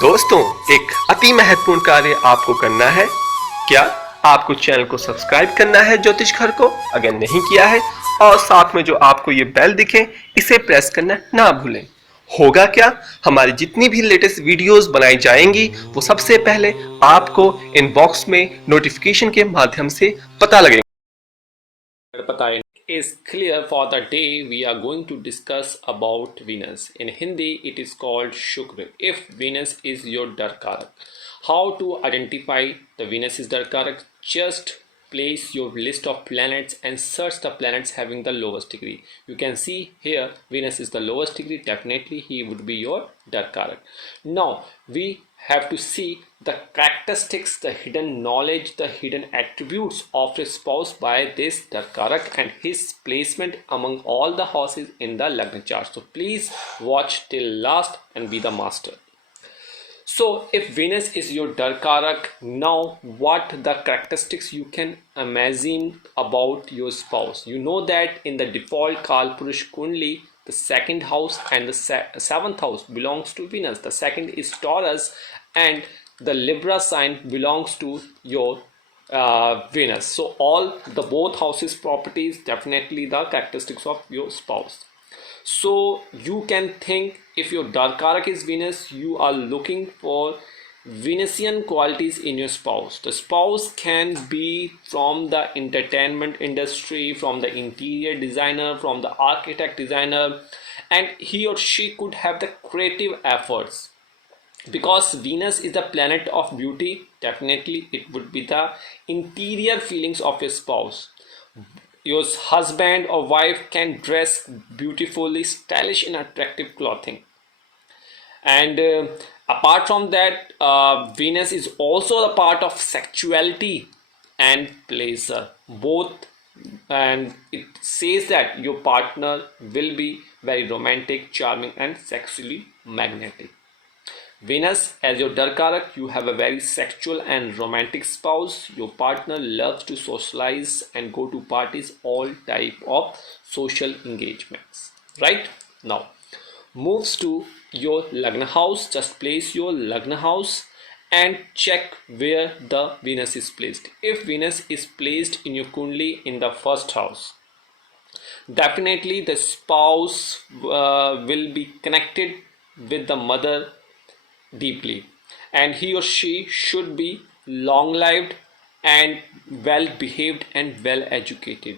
दोस्तों, एक अति महत्वपूर्ण कार्य आपको करना है। क्या आपको चैनल को सब्सक्राइब करना है ज्योतिषघर को, अगर नहीं किया है, और साथ में जो आपको ये बेल दिखे इसे प्रेस करना ना भूलें। होगा क्या, हमारी जितनी भी लेटेस्ट वीडियोस बनाई जाएंगी वो सबसे पहले आपको इनबॉक्स में नोटिफिकेशन के माध्यम से पता लगेगा। Is clear for the day we are going to discuss about Venus. In Hindi it is called Shukra. If Venus is your Darkarak, how to identify the Venus is Darkarak? Just place your list of planets and search the planets having the lowest degree. You can see here Venus is the lowest degree. Definitely he would be your Darkarak. Now we have to see the characteristics, the hidden knowledge, the hidden attributes of his spouse by this Darkarak and his placement among all the houses in the Lagna chart. So please watch till last and be the master. So if Venus is your Darkarak, now what the characteristics you can imagine about your spouse? You know that in the default Kalpurush Kundli, the second house and the seventh house belongs to Venus. The second is Taurus and the Libra sign belongs to your Venus. So all the both houses properties, definitely the characteristics of your spouse. So you can think if your Darkarak is Venus, you are looking for Venusian qualities in your spouse. The spouse can be from the entertainment industry, from the interior designer, from the architect designer, and he or she could have the creative efforts. Because Venus is the planet of beauty, definitely it would be the interior feelings of your spouse. Your husband or wife can dress beautifully, stylish and attractive clothing. And apart from that, Venus is also a part of sexuality and pleasure, both. And it says that your partner will be very romantic, charming and sexually magnetic. Venus as your Darkarak, you have a very sexual and romantic spouse. Your partner loves to socialize and go to parties, all type of social engagements. Right? Now, moves to your Lagna house. Just place your Lagna house and check where the Venus is placed. If Venus is placed in your Kundli in the first house, definitely the spouse will be connected with the mother deeply, and he or she should be long lived and well behaved and well educated.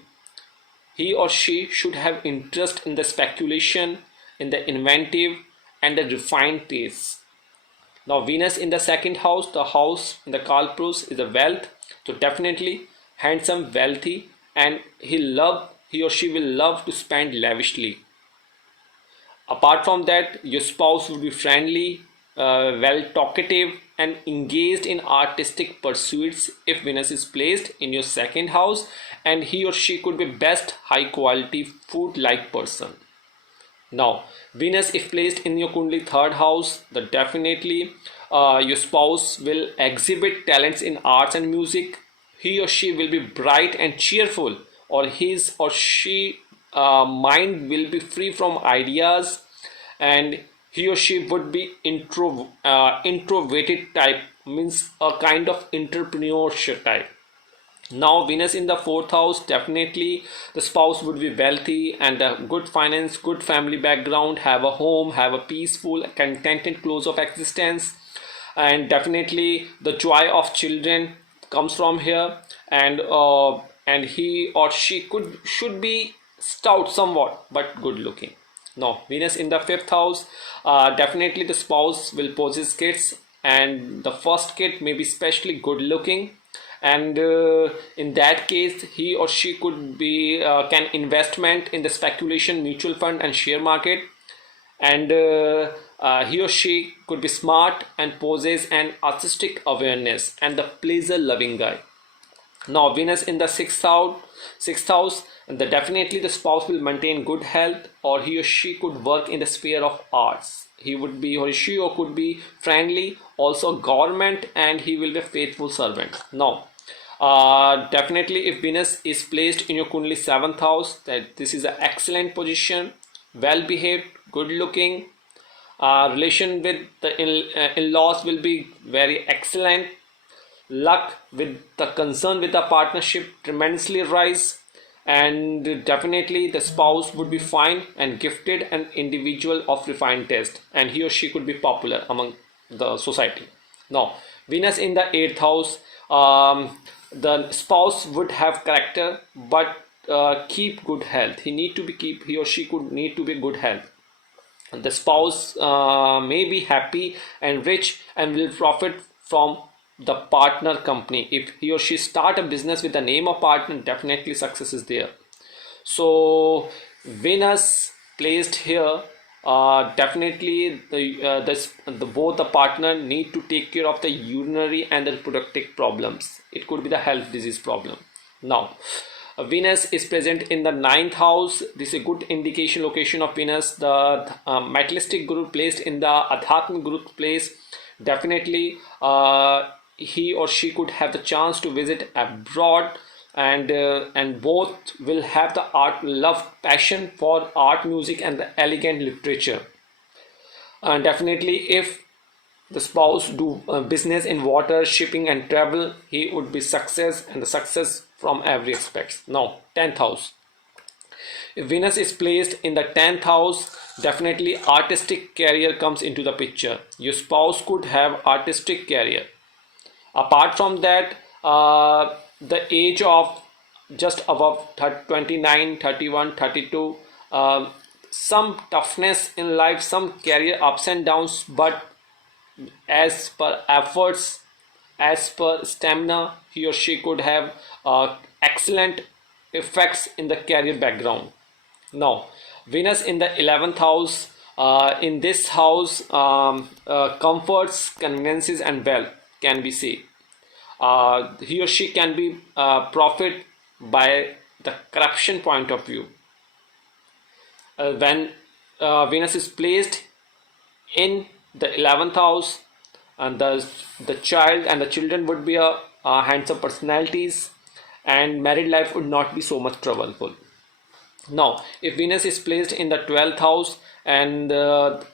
He or she should have interest in the speculation, in the inventive and the refined tastes. Now Venus in the second house, the house in the Kalpurus is a wealth, so definitely handsome, wealthy, and he or she will love to spend lavishly. Apart from that, your spouse will be friendly, well talkative and engaged in artistic pursuits if Venus is placed in your second house, and he or she could be best high quality food like person. Now Venus if placed in your Kundli third house, that definitely your spouse will exhibit talents in arts and music. He or she will be bright and cheerful, or his or she mind will be free from ideas, and he or she would be introverted type, means a kind of entrepreneurship type. Now Venus in the fourth house, definitely the spouse would be wealthy and a good finance, good family background, have a home, have a peaceful contented close of existence, and definitely the joy of children comes from here. And he or she should be stout somewhat but good looking. Now Venus in the fifth house, definitely the spouse will possess kids, and the first kid may be especially good looking, and in that case he or she could be can investment in the speculation, mutual fund and share market, and he or she could be smart and possess an artistic awareness and the pleasure loving guy. Now Venus in the sixth house, definitely the spouse will maintain good health, or he or she could work in the sphere of arts. He would be, or she or could be friendly, also government, and he will be a faithful servant. Now definitely if Venus is placed in your Kundli seventh house, that this is an excellent position, well behaved, good looking, Relation with the in-laws will be very excellent. Luck with the concern with the partnership tremendously rise, and definitely the spouse would be fine and gifted an individual of refined taste, and he or she could be popular among the society. Now Venus in the 8th house, the spouse would have character but keep good health. He or she could need to be good health. The spouse may be happy and rich and will profit from the partner company. If he or she start a business with the name of partner, definitely success is there. So Venus placed here, definitely the both the partner need to take care of the urinary and the reproductive problems. It could be the health disease problem. Now Venus is present in the 9th house. This is a good indication location of Venus. The materialistic guru placed in the Adhyatmic guru place, definitely he or she could have the chance to visit abroad, and both will have the art love passion for art, music and the elegant literature. And definitely if the spouse do business in water, shipping and travel, he would be success, and the success from every aspect. Now 10th house, if Venus is placed in the 10th house, definitely artistic career comes into the picture. Your spouse could have artistic career. Apart from that, the age of just above 29, 31, 32, some toughness in life, some career ups and downs, but as per efforts, as per stamina, he or she could have excellent effects in the career background. Now Venus in the 11th house, in this house comforts, conveniences and wealth can be seen. He or she can be profit by the corruption point of view. When Venus is placed in the 11th house, and the child and the children would be a handsome personalities, and married life would not be so much troubleful. Now if Venus is placed in the 12th house, and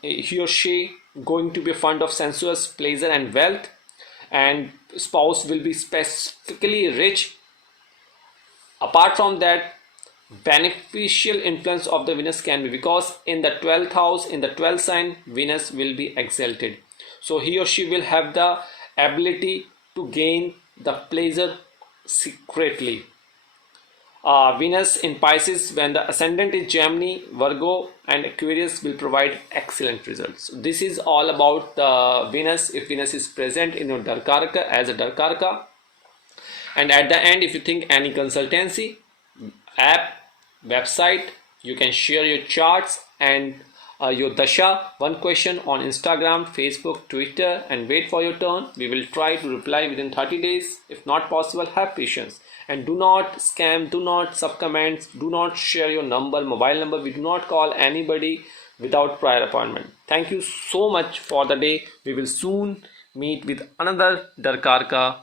he or she going to be fond of sensuous pleasure and wealth, and spouse will be specifically rich. Apart from that, beneficial influence of the Venus can be, because in the 12th house, in the 12th sign, Venus will be exalted, so he or she will have the ability to gain the pleasure secretly. Venus in Pisces, when the ascendant is Gemini, Virgo and Aquarius, will provide excellent results. So this is all about the Venus, if Venus is present in your Darakaraka as a Darakaraka. And at the end, if you think any consultancy, app, website, you can share your charts and your dasha, one question on Instagram, Facebook, Twitter, and wait for your turn. We will try to reply within 30 days. If not possible, have patience. And do not scam, do not sub-comments, do not share your number, mobile number. We do not call anybody without prior appointment. Thank you so much for the day. We will soon meet with another Darakaraka